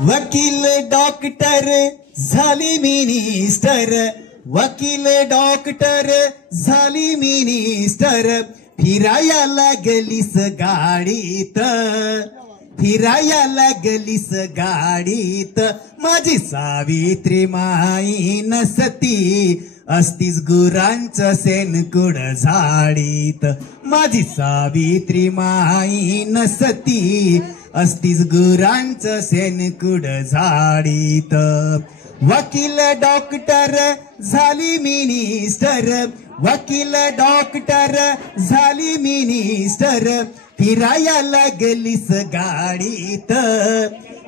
वकील डॉक्टर झाली मिनिस्टर, वकील डॉक्टर झाली मिनिस्टर, फिराया लागलीस गाडीत, फिराया लागलीस गाडीत, माझी सावित्री माई नसती असतीस गुरांचं शेणकूड झाडीत, माझी सावित्री माई नसती असतीस गुरांचं शेणकूड झाडीत. वकील डॉक्टर झाली मिनिस्टर, वकील डॉक्टर झाली मिनिस्टर, फिराया लागलीस गाडीत,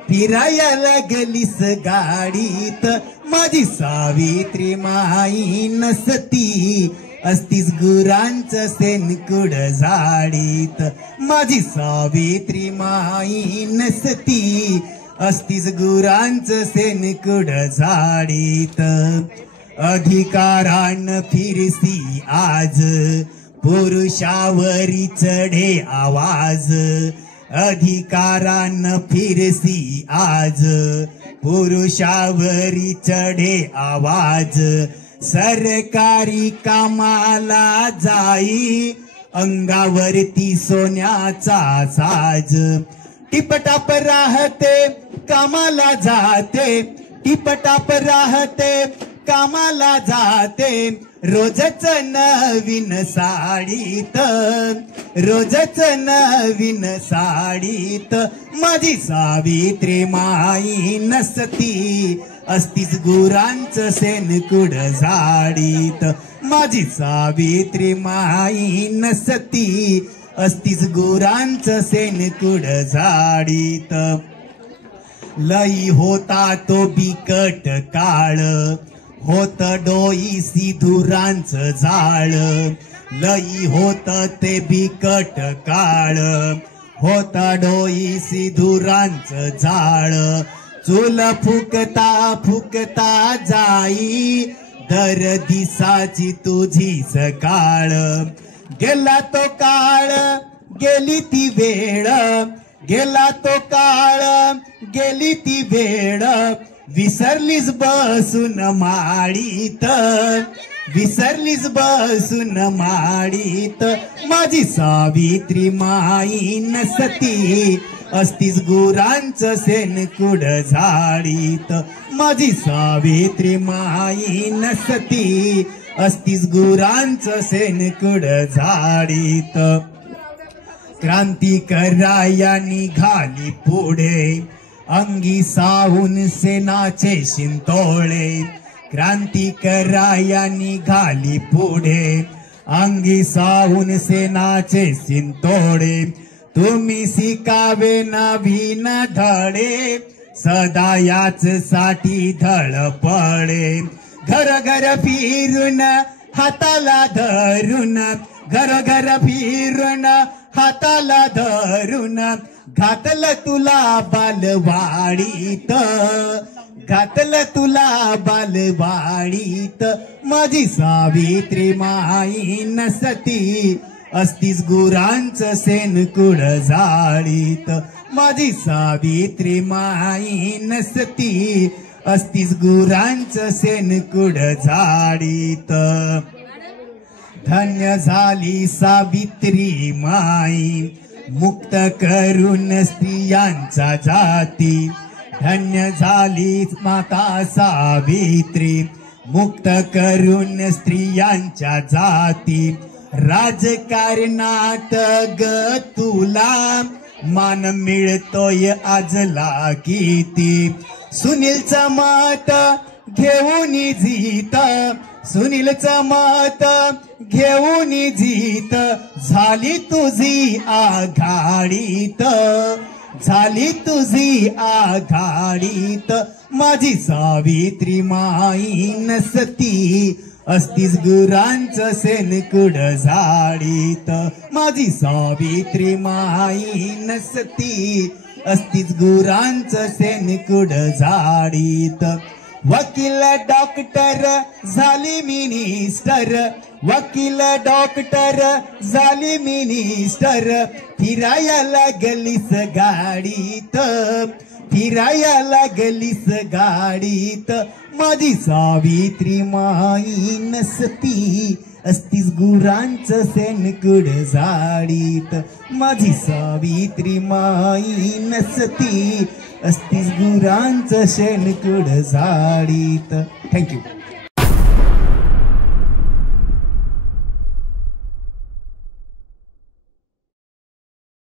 फिराया लागलीस गाडीत, माझी सावित्री माई नसती असतीस गुरांचं शेणकूड झाडीत, माझी सावित्री माई नसती असतीस गुरांचं शेणकूड झाडीत. अधिकारान फिरसी आज पुरुषावरी चढे आवाज, अधिकारान फिरसी आज पुरुषावरी चढे आवाज, सरकारी कामाला जाई अंगावरती सोन्याचा साज, टिपटाप राहते कामाला जाते, टिपटाप राहते कामाला जाते, रोजच नवीन साडीत, रोजच नवीन साडीत, माझी सावित्री माई नसती असतीस गुरांचं शेणकूड झाडीत, माझी सावित्री माई नसती असतीस गुरांचं शेणकूड झाडीत. लई होता तो बिकट काळ, होत डोईसी धुरांचं जाळ, लई होत ते बिकट काळ, होत डोईसी धुरांचं जाळ, चूल फुकता फुकता जाई दर दिसाची तुझी सकाळ, गेला तो काळ गेली ती वेळ, गेला तो काळ गेली ती वेळ, विसरलीस बसून माडीत, विसरलीस बसून माडीत, माझी सावित्री माई नसती असतीस गुरांचं शेणकूड झाडीत, माझी सावित्री माई नसती असतीस गुरांचं शेणकूड झाडीत. क्रांती कराया निघाली पुढे अंगी साहून सेनाचे शिंतोळे, क्रांती कराया निघाली पुढे अंगी साहून सेनाचे शिंतोळे, तुम्ही शिकावे नवीन धडे सदा याच साठी धडपडे, घर घर फिरून हाताला धरून, घर घर फिरून हाताला धरून, घातलं तुला बालवाडीत, घातलं तुला बालवाडीत, माझी सावित्री माई नसती असतीस गुरांचं शेणकूड झाडीत, माझी सावित्री माई नसती असतीस गुरांचं शेणकूड झाडीत. धन्य झाली सावित्री माई मुक्त करून स्त्रियांचा जाती, धन्य झाली माता सावित्री मुक्त करून स्त्रियांच्या जाती, राजकारणात ग तुला मान मिळतोय आजला किती, सुनीलचं मत घेऊन जीत, सुनीलचं मत घेऊन जीत, झाली तुझी आघाडीत, झाली तुझी आघाडीत, माझी सावित्री माई नसती असतीस गुरांचं शेणकूड झाडीत, माझी सावित्री माई नसती असतीस गुरांचं शेणकूड झाडीत. वकील डॉक्टर झाली मिनिस्टर, वकील डॉक्टर झाली मिनिस्टर, फिरायला गेलीस गाडीत, फिरायला गेलीस गाडीत, माझी सावित्री माई नसती असतीस गुरांचं शेणकूड झाडीत, माझी सावित्री माई नसती असतीस गुरांचं शेणकूड झाडीत. थँक्यू.